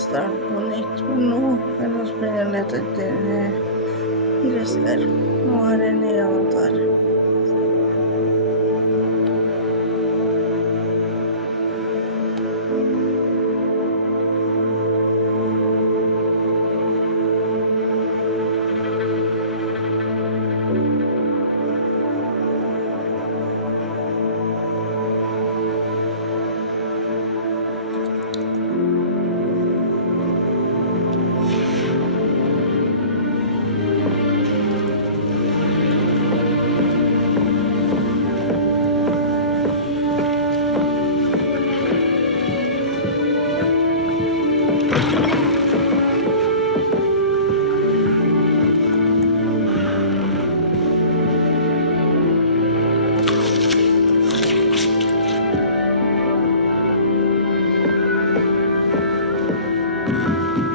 starte på nytt, men nå er det å spille lett etter gresskarene. Nå har jeg en ny avatar.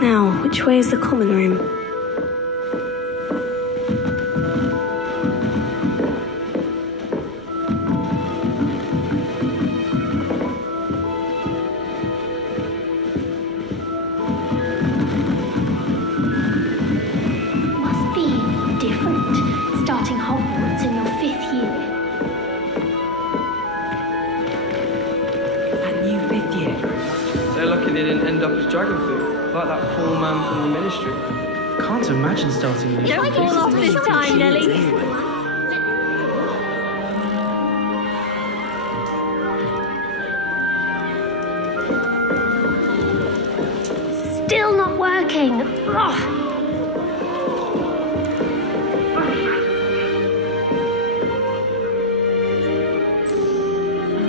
Now, which way is the common room? Must be different, starting Hogwarts in your 5th year. That new 5th year. They're lucky they didn't end up as dragon food. Like that poor man from the ministry. Can't imagine starting a new Don't fall off this time, Nelly. Still not working. Ugh.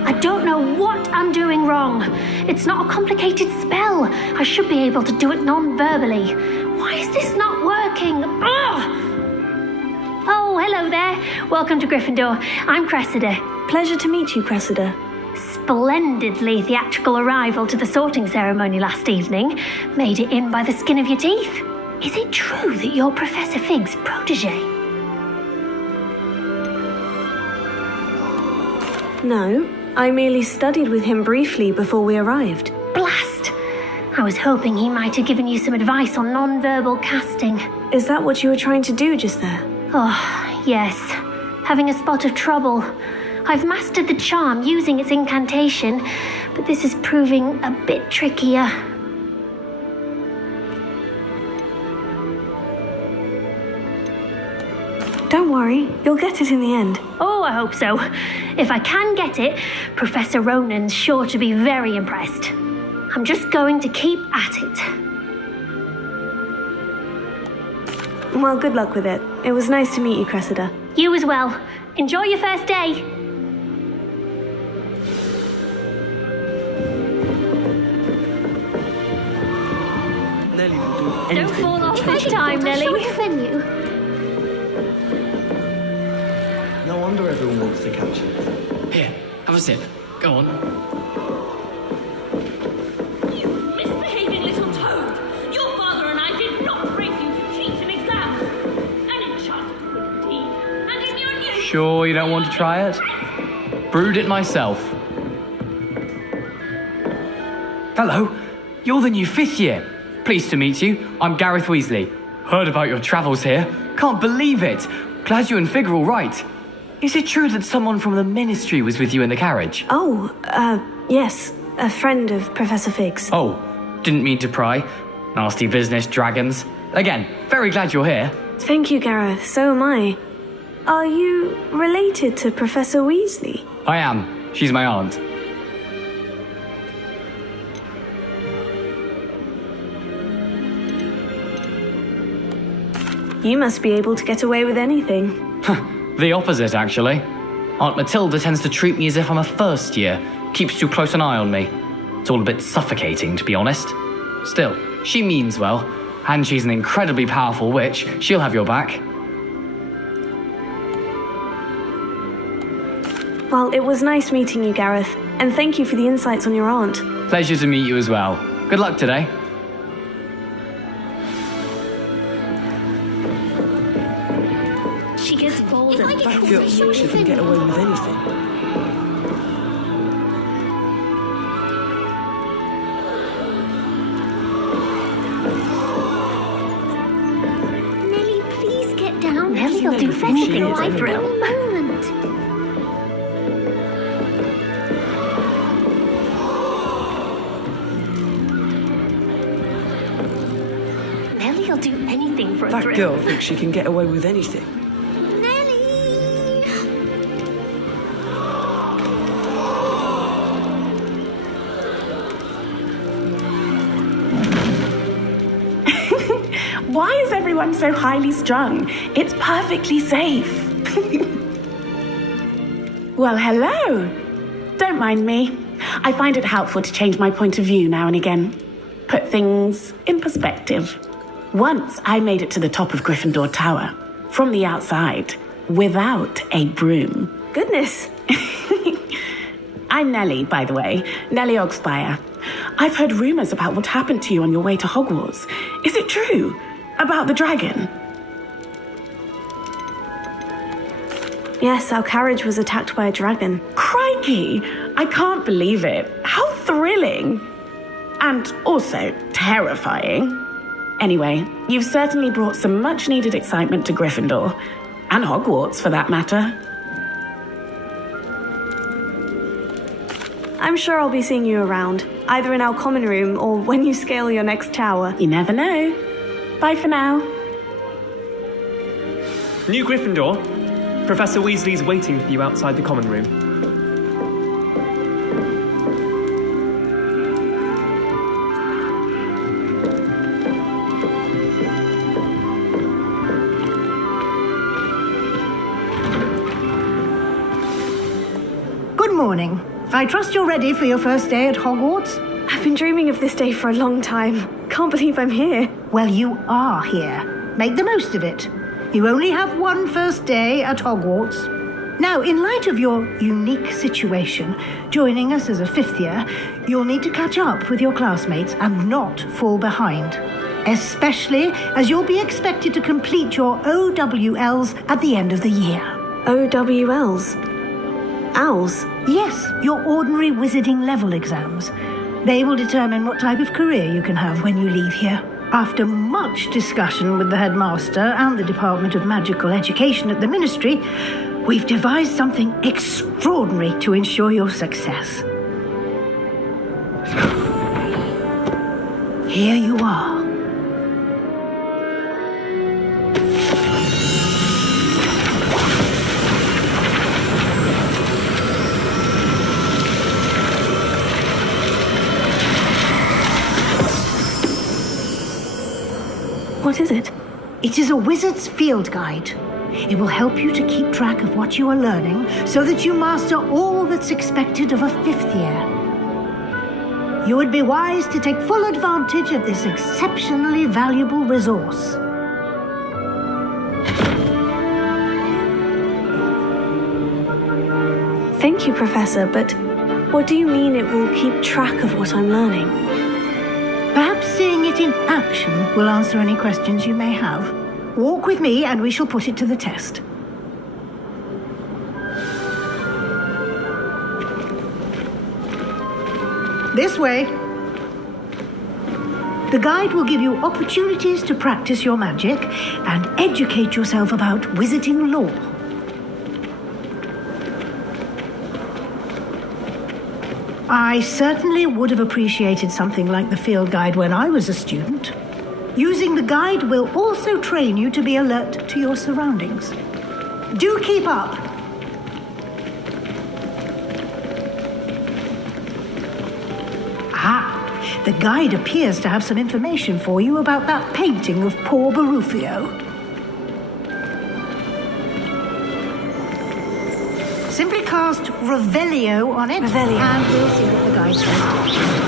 I don't know what I'm doing wrong. It's not a complicated spell. I should be able to do it non-verbally. Why is this not working? Ugh! Oh, hello there. Welcome to Gryffindor. I'm Cressida. Pleasure to meet you, Cressida. Splendidly theatrical arrival to the sorting ceremony last evening. Made it in by the skin of your teeth. Is it true that you're Professor Fig's protege? No, I merely studied with him briefly before we arrived. Blast! I was hoping he might have given you some advice on non-verbal casting. Is that what you were trying to do just there? Oh, yes. Having a spot of trouble. I've mastered the charm using its incantation, but this is proving a bit trickier. Don't worry, you'll get it in the end. Oh, I hope so. If I can get it, Professor Ronan's sure to be very impressed. I'm just going to keep at it. Well, good luck with it. It was nice to meet you, Cressida. You as well. Enjoy your first day. Nelly will do Don't anything. fall off this time, Nelly. venue. No wonder everyone wants to catch it. Here, have a sip. Go on. You misbehaving little toad! Your father and I did not raise you to cheat in exams. An enchanted good deed. And in your new... Sure you don't want to try it? Brewed it myself. Hello, you're the new 5th year. Pleased to meet you. I'm Gareth Weasley. Heard about your travels here. Can't believe it. Glad you and Fig are all right. Is it true that someone from the ministry was with you in the carriage? Oh, yes. A friend of Professor Fig's. Oh, didn't mean to pry. Nasty business, dragons. Again, very glad you're here. Thank you, Gareth. So am I. Are you related to Professor Weasley? I am. She's my aunt. You must be able to get away with anything. The opposite, actually. Aunt Matilda tends to treat me as if I'm a first year. Keeps too close an eye on me. It's all a bit suffocating, to be honest. Still, she means well. And she's an incredibly powerful witch. She'll have your back. Well, it was nice meeting you, Gareth. And thank you for the insights on your aunt. Pleasure to meet you as well. Good luck today. She gets bolder. That girl she can get away with anything. if she anything is right anyway. any moment. Nellie'll do anything for a That thrill. girl thinks she can get away with anything. Nellie! Why is everyone so highly strung? It's perfectly safe. Well, hello. Don't mind me. I find it helpful to change my point of view now and again. Put things in perspective. Once I made it to the top of Gryffindor Tower, from the outside, without a broom. Goodness. I'm Nellie, by the way, Nellie Ogspire. I've heard rumours about what happened to you on your way to Hogwarts. Is it true? About the dragon? Yes, our carriage was attacked by a dragon. Crikey! I can't believe it. How thrilling! And also terrifying. Anyway, you've certainly brought some much-needed excitement to Gryffindor. And Hogwarts, for that matter. I'm sure I'll be seeing you around, either in our common room or when you scale your next tower. You never know. Bye for now. New Gryffindor. Professor Weasley's waiting for you outside the common room. Good morning. I trust you're ready for your first day at Hogwarts? I've been dreaming of this day for a long time. Can't believe I'm here. Well, you are here. Make the most of it. You only have one first day at Hogwarts. Now, in light of your unique situation, joining us as a fifth year, you'll need to catch up with your classmates and not fall behind. Especially as you'll be expected to complete your OWLs at the end of the year. OWLs? Owls? Yes, your ordinary wizarding level exams. They will determine what type of career you can have when you leave here. After much discussion with the headmaster and the Department of Magical Education at the Ministry, we've devised something extraordinary to ensure your success. Here you are. What is it? It is a wizard's field guide. It will help you to keep track of what you are learning so that you master all that's expected of a fifth year. You would be wise to take full advantage of this exceptionally valuable resource. Thank you, Professor, but what do you mean it will keep track of what I'm learning? Perhaps seeing it in action will answer any questions you may have. Walk with me and we shall put it to the test. This way. The guide will give you opportunities to practice your magic and educate yourself about wizarding lore. I certainly would have appreciated something like the field guide when I was a student. Using the guide will also train you to be alert to your surroundings. Do keep up. Ah, the guide appears to have some information for you about that painting of poor Barufio. Simply cast Revelio on it, Revelio. and we'll see what the guide says.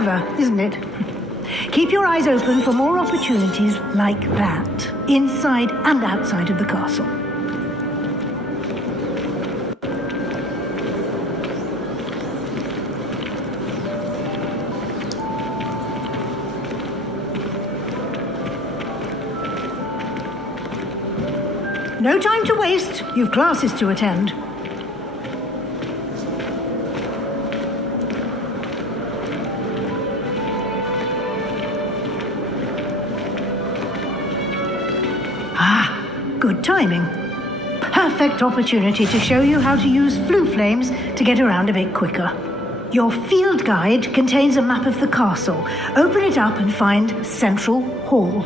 Clever, isn't it? Keep your eyes open for more opportunities like that, inside and outside of the castle. No time to waste. You've classes to attend. Good timing. Perfect opportunity to show you how to use flue flames to get around a bit quicker. Your field guide contains a map of the castle. Open it up and find Central Hall.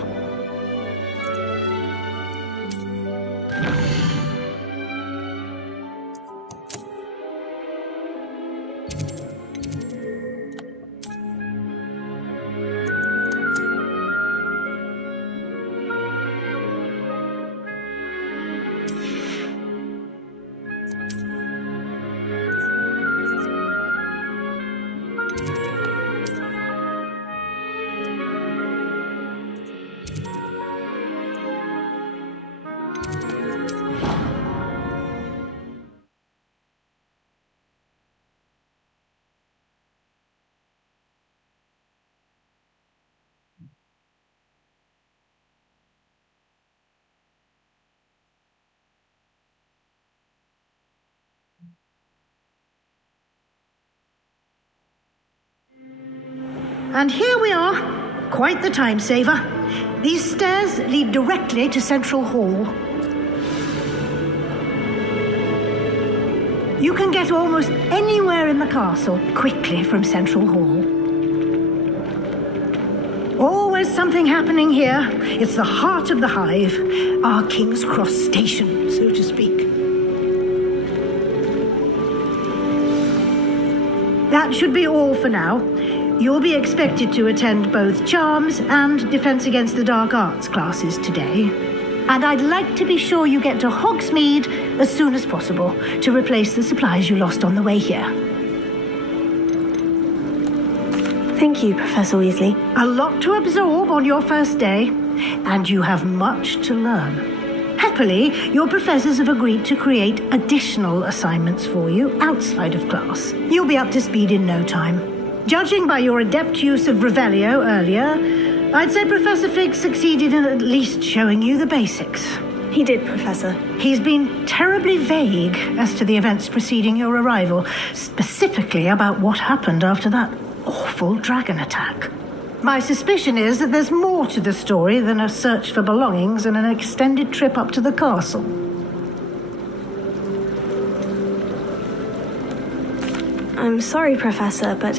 And here we are. Quite the time saver. These stairs lead directly to Central Hall. You can get almost anywhere in the castle quickly from Central Hall. Always something happening here. It's the heart of the hive, our King's Cross station, so to speak. That should be all for now. You'll be expected to attend both Charms and Defense Against the Dark Arts classes today. And I'd like to be sure you get to Hogsmeade as soon as possible to replace the supplies you lost on the way here. Thank you, Professor Weasley. A lot to absorb on your first day, and you have much to learn. Happily, your professors have agreed to create additional assignments for you outside of class. You'll be up to speed in no time. Judging by your adept use of Revelio earlier, I'd say Professor Fig succeeded in at least showing you the basics. He did, Professor. He's been terribly vague as to the events preceding your arrival, specifically about what happened after that awful dragon attack. My suspicion is that there's more to the story than a search for belongings and an extended trip up to the castle. I'm sorry, Professor, but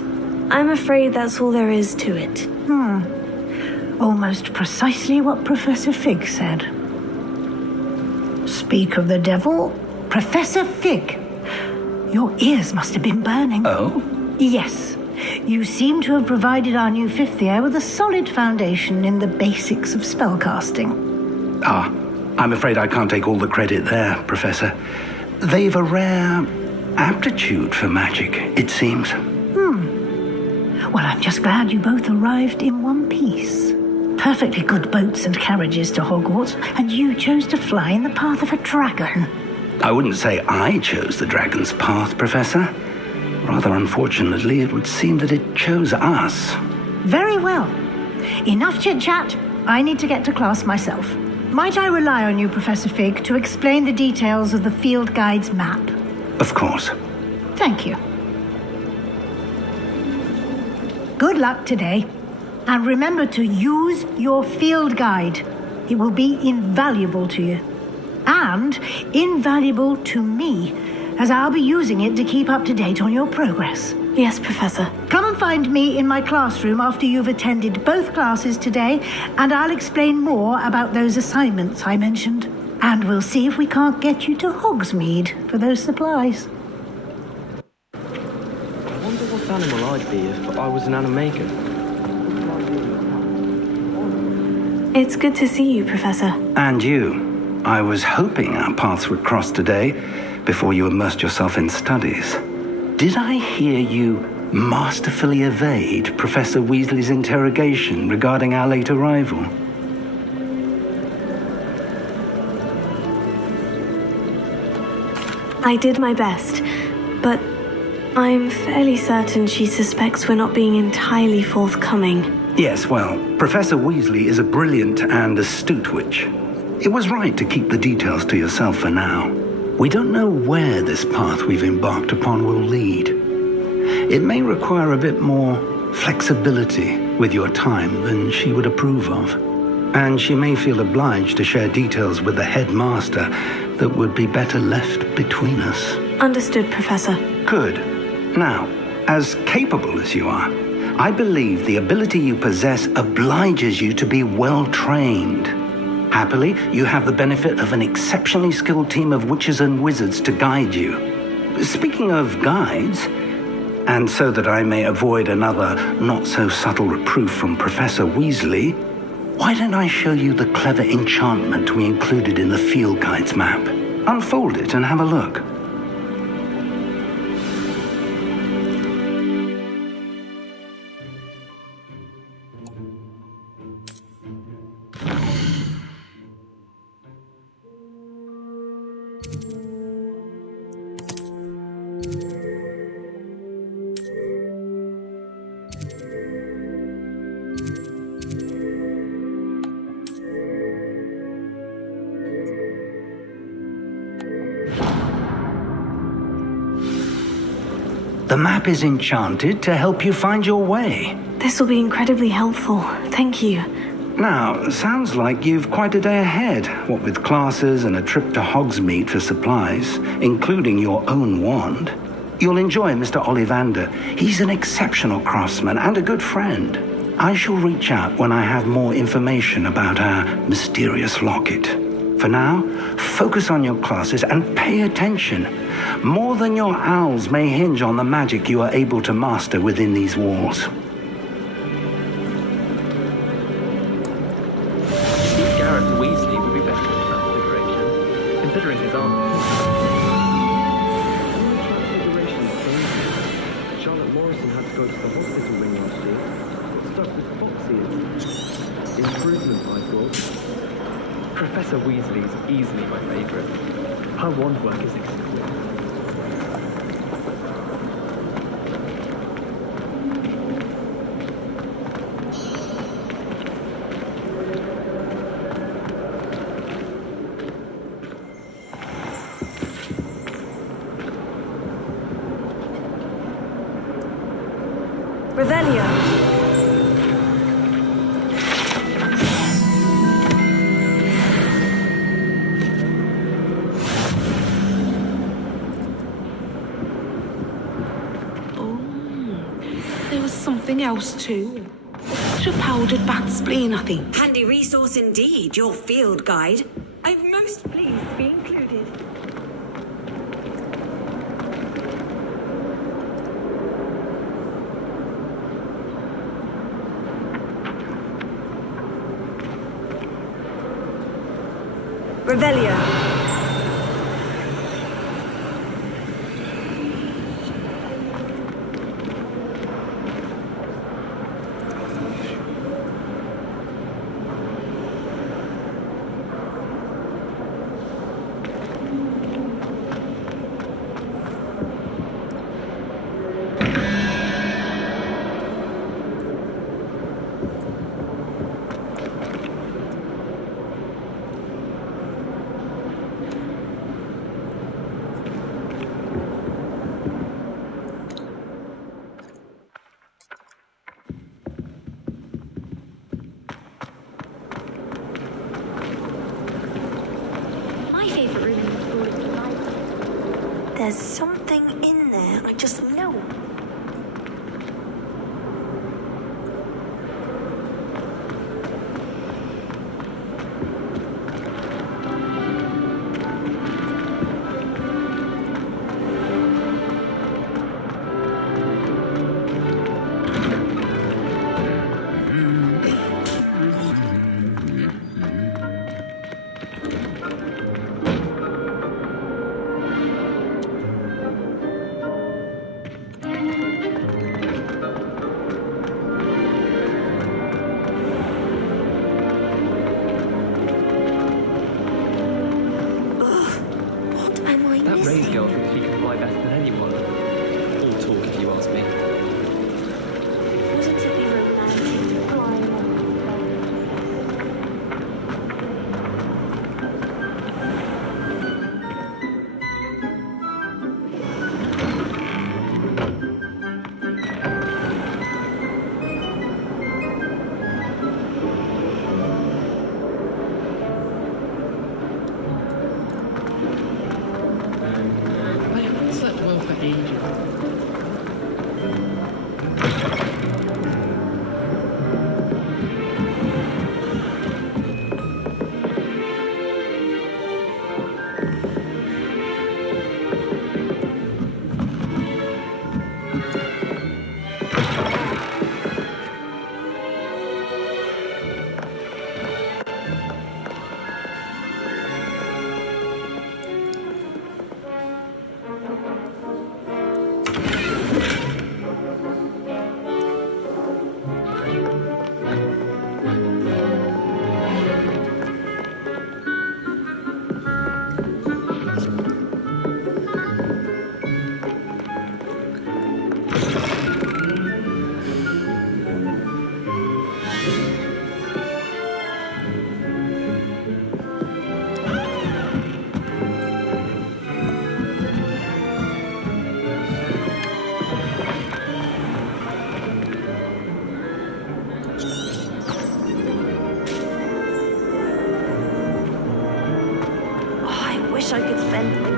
I'm afraid that's all there is to it. Almost precisely what Professor Fig said. Speak of the devil, Professor Fig. Your ears must have been burning. Oh? Yes. You seem to have provided our new fifth year with a solid foundation in the basics of spellcasting. I'm afraid I can't take all the credit there, Professor. They've a rare aptitude for magic, it seems. Well, I'm just glad you both arrived in one piece. Perfectly good boats and carriages to Hogwarts, and you chose to fly in the path of a dragon. I wouldn't say I chose the dragon's path, Professor. Rather unfortunately, it would seem that it chose us. Very well. Enough chit-chat. I need to get to class myself. Might I rely on you, Professor Fig, to explain the details of the field guide's map? Of course. Thank you. Good luck today. And remember to use your field guide. It will be invaluable to you. And invaluable to me, as I'll be using it to keep up to date on your progress. Yes, Professor. Come and find me in my classroom after you've attended both classes today, and I'll explain more about those assignments I mentioned. And we'll see if we can't get you to Hogsmeade for those supplies. I wonder what animal I'd be if I was an animaker. It's good to see you, Professor. And you. I was hoping our paths would cross today before you immersed yourself in studies. Did I hear you masterfully evade Professor Weasley's interrogation regarding our late arrival. I did my best, but I'm fairly certain she suspects we're not being entirely forthcoming. Yes, well, Professor Weasley is a brilliant and astute witch. It was right to keep the details to yourself for now. We don't know where this path we've embarked upon will lead. It may require a bit more flexibility with your time than she would approve of. And she may feel obliged to share details with the headmaster that would be better left between us. Understood, Professor. Good. Now, as capable as you are, I believe the ability you possess obliges you to be well trained. Happily, you have the benefit of an exceptionally skilled team of witches and wizards to guide you. Speaking of guides, and so that I may avoid another not-so-subtle reproof from Professor Weasley, why don't I show you the clever enchantment we included in the field guide's map? Unfold it and have a look. The map is enchanted to help you find your way. This will be incredibly helpful. Thank you. Now, sounds like you've quite a day ahead, what with classes and a trip to Hogsmeade for supplies, including your own wand. You'll enjoy Mr. Ollivander. He's an exceptional craftsman and a good friend. I shall reach out when I have more information about our mysterious locket. For now, focus on your classes and pay attention. More than your owls may hinge on the magic you are able to master within these walls. Gareth Weasley would be better in consideration, considering his answer. Charlotte Morrison had to go to the hospital wing last year. Stuck with Foxy. Improvement, I thought. Professor Weasley is easily my favourite. Her wand work is exquisite. Revelio. Something else too. A powdered bat spleen, I think. Handy resource indeed, your field guide. I'm most pleased to be included. Revelio. There's something in there, I just know. I could spend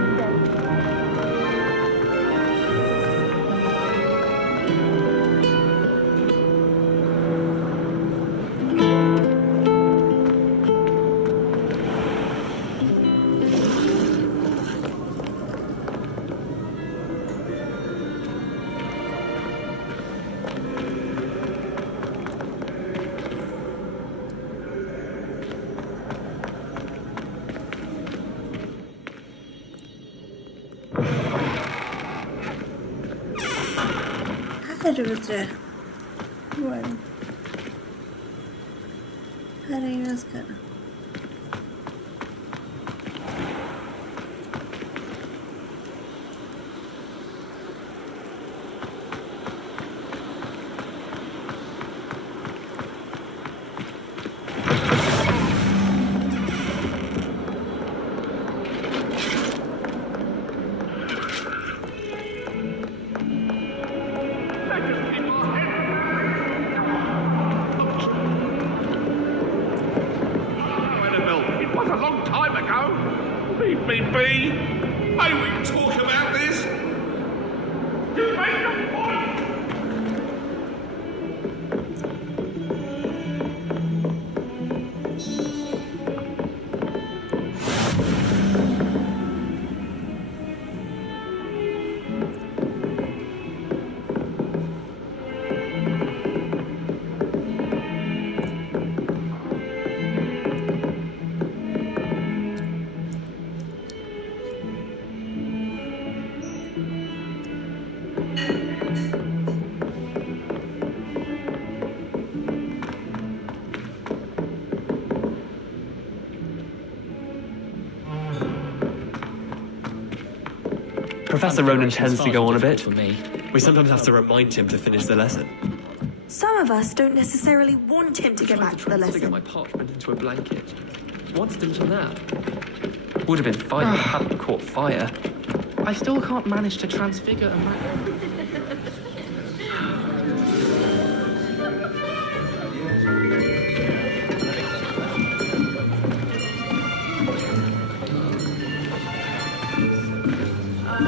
Helvete. Bueno. Här är ganska. May we talk about this? You make your point! Professor Ronan tends to go on a bit. We sometimes have to remind him to finish the lesson. Some of us don't necessarily want him to get back to the lesson. To get my parchment into a blanket. What's done that? Would have been fine if it hadn't caught fire. I still can't manage to transfigure a man.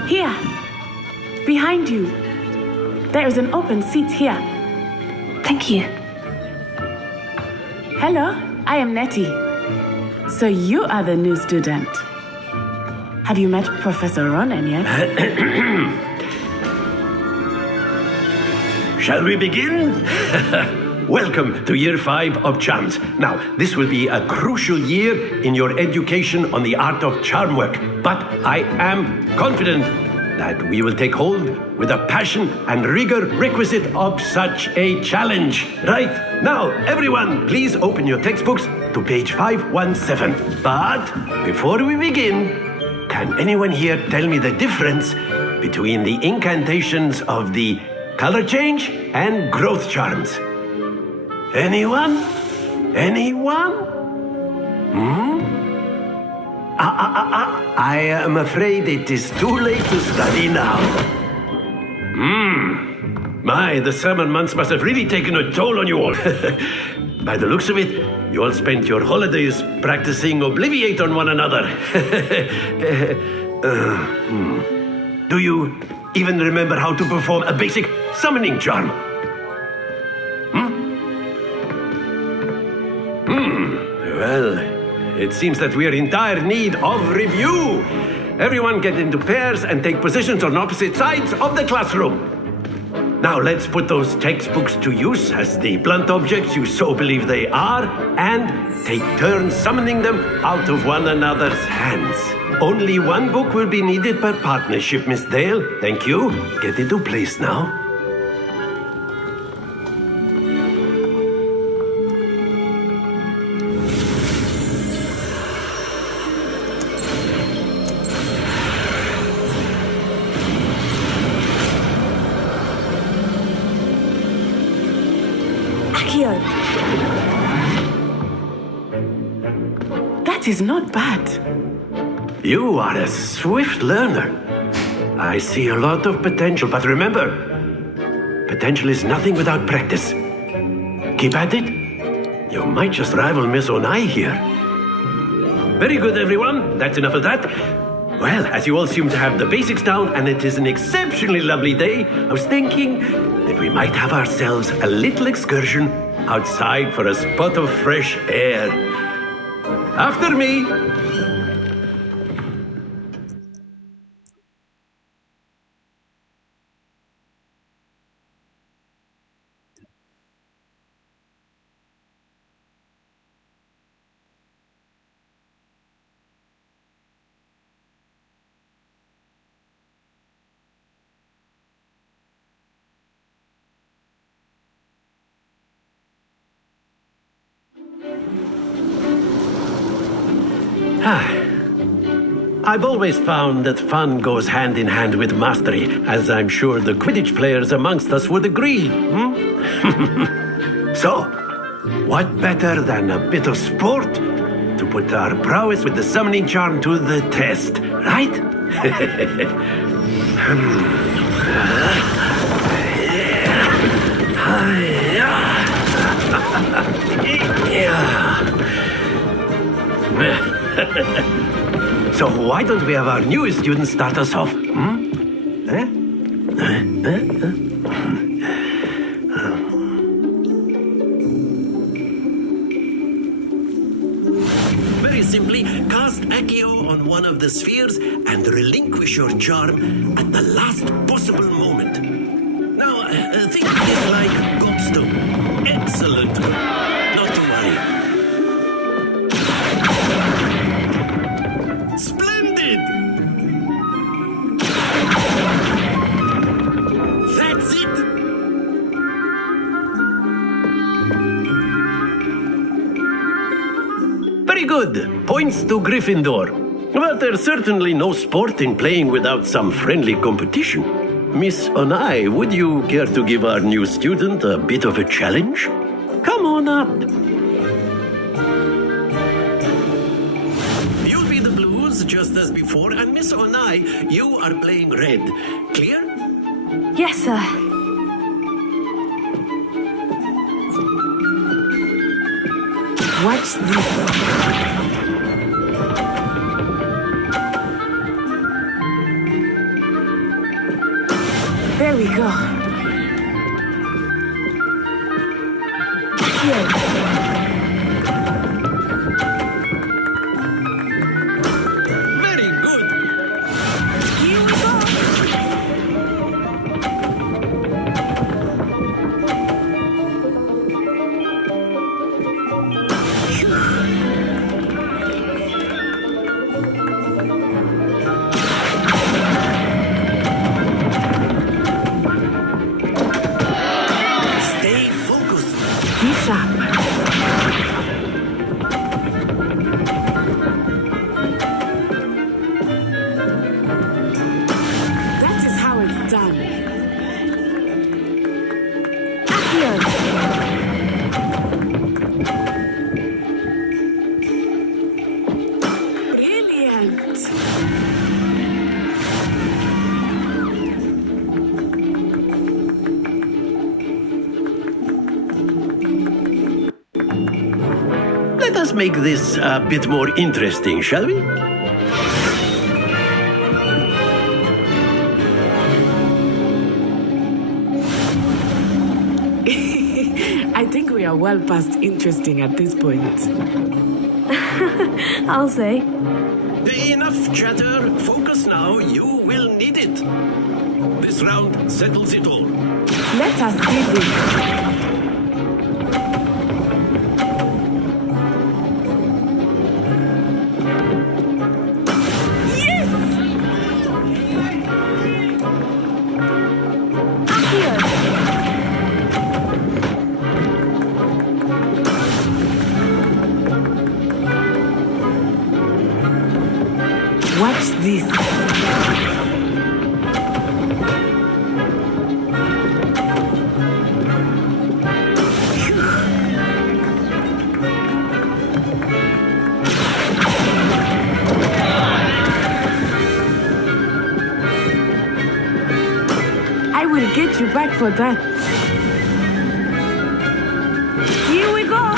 Here, behind you. There is an open seat here. Thank you. Hello, I am Nettie. So you are the new student. Have you met Professor Ronan yet? Shall we begin? Welcome to Year 5 of Charms. Now, this will be a crucial year in your education on the art of charm work, but I am confident that we will take hold with the passion and rigor requisite of such a challenge. Right, now, everyone, please open your textbooks to page 517. But before we begin, can anyone here tell me the difference between the incantations of the color change and growth charms? Anyone? Anyone? I am afraid it is too late to study now. My, the summer months must have really taken a toll on you all. By the looks of it, you all spent your holidays practicing Obliviate on one another. Do you even remember how to perform a basic summoning charm? Well, it seems that we are in dire need of review. Everyone get into pairs and take positions on opposite sides of the classroom. Now let's put those textbooks to use as the blunt objects you so believe they are, and take turns summoning them out of one another's hands. Only one book will be needed per partnership, Miss Dale. Thank you. Get into place now. Akio. That is not bad. You are a swift learner. I see a lot of potential, but remember, potential is nothing without practice. Keep at it. You might just rival Miss Onai here. Very good, everyone. That's enough of that. Well, as you all seem to have the basics down, and it is an exceptionally lovely day, I was thinking that we might have ourselves a little excursion outside for a spot of fresh air. After me. I've always found that fun goes hand in hand with mastery, as I'm sure the Quidditch players amongst us would agree. So, what better than a bit of sport to put our prowess with the summoning charm to the test, right? So why don't we have our newest student start us off? Very simply, cast Accio on one of the spheres and relinquish your charm at the last possible moment. Now, think of this like Godstone. Excellent. Not to worry. Splendid! That's it! Very good. Points to Gryffindor. But there's certainly no sport in playing without some friendly competition. Miss Onai, would you care to give our new student a bit of a challenge? Come on up. Just as before, and Miss Onai, you are playing red. Clear? Yes, sir. Watch this. There we go. Here. Let's make this a bit more interesting, shall we? I think we are well past interesting at this point. I'll say. Enough chatter. Focus now. You will need it. This round settles it all. Let us see this. Watch this. I will get you back for that. Here we go.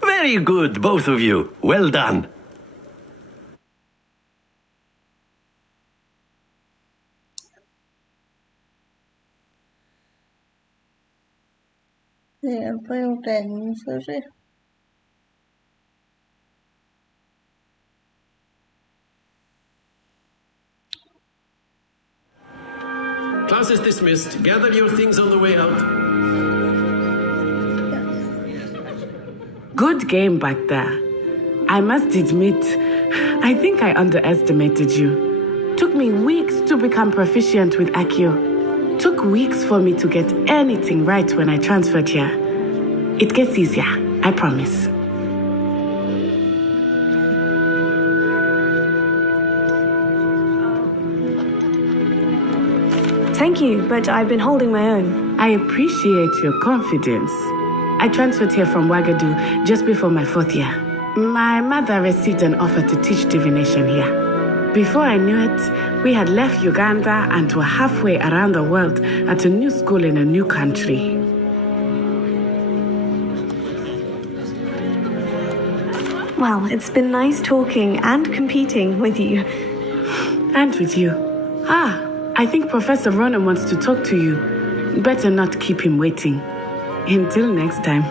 Very good, both of you. Well done. Hjälpa gjort en för sig. Class is dismissed. Gather your things on the way out. Good game back there. I must admit, I think I underestimated you. Took me weeks to become proficient with Accio. Took weeks for me to get anything right when I transferred here. It gets easier, I promise. Thank you, but I've been holding my own. I appreciate your confidence. I transferred here from Wagadu just before my 4th year. My mother received an offer to teach divination here. Before I knew it, we had left Uganda and were halfway around the world at a new school in a new country. Well, it's been nice talking and competing with you. And with you. I think Professor Ronan wants to talk to you. Better not keep him waiting. Until next time.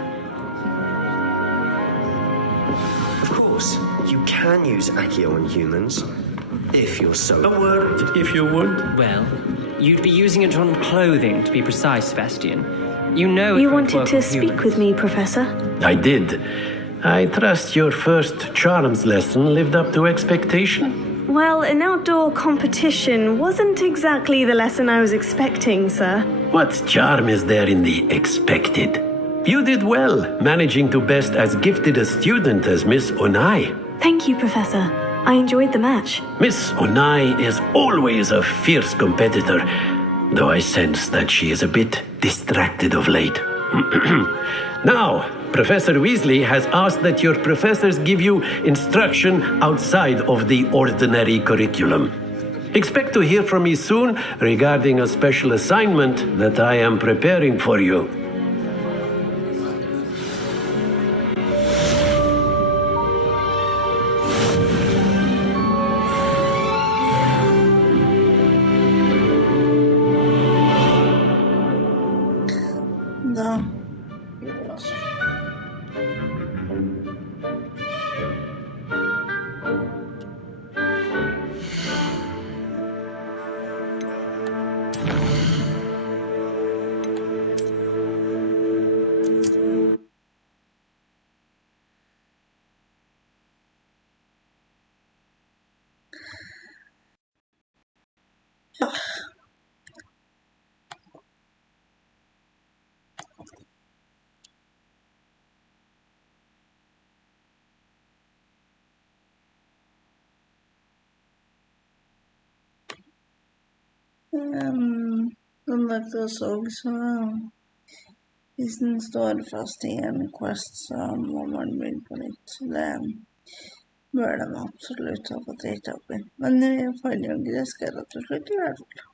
Of course, you can use Accio on humans, if you're so... A word, if you would. Well, you'd be using it on clothing, to be precise, Sebastian. You know... You wanted to speak with me, Professor? I did. I trust your first charms lesson lived up to expectation. Well, an outdoor competition wasn't exactly the lesson I was expecting, sir. What charm is there in the expected? You did well, managing to best as gifted a student as Miss Onai. Thank you, Professor. I enjoyed the match. Miss Onai is always a fierce competitor, though I sense that she is a bit distracted of late. Now, Professor Weasley has asked that your professors give you instruction outside of the ordinary curriculum. Expect to hear from me soon regarding a special assignment that I am preparing for you. No. Som dere så hvis den står fast i en quest, så må man begynne på nytt. Så det bør de absolutt ha fått rett opp i. Men jeg fant jo gresskarene til slutt i hvert fall.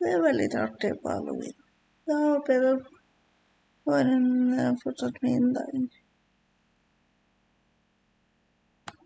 Det veldig artig på Haloween. Da håper jeg dere får en fortsatt fin dag.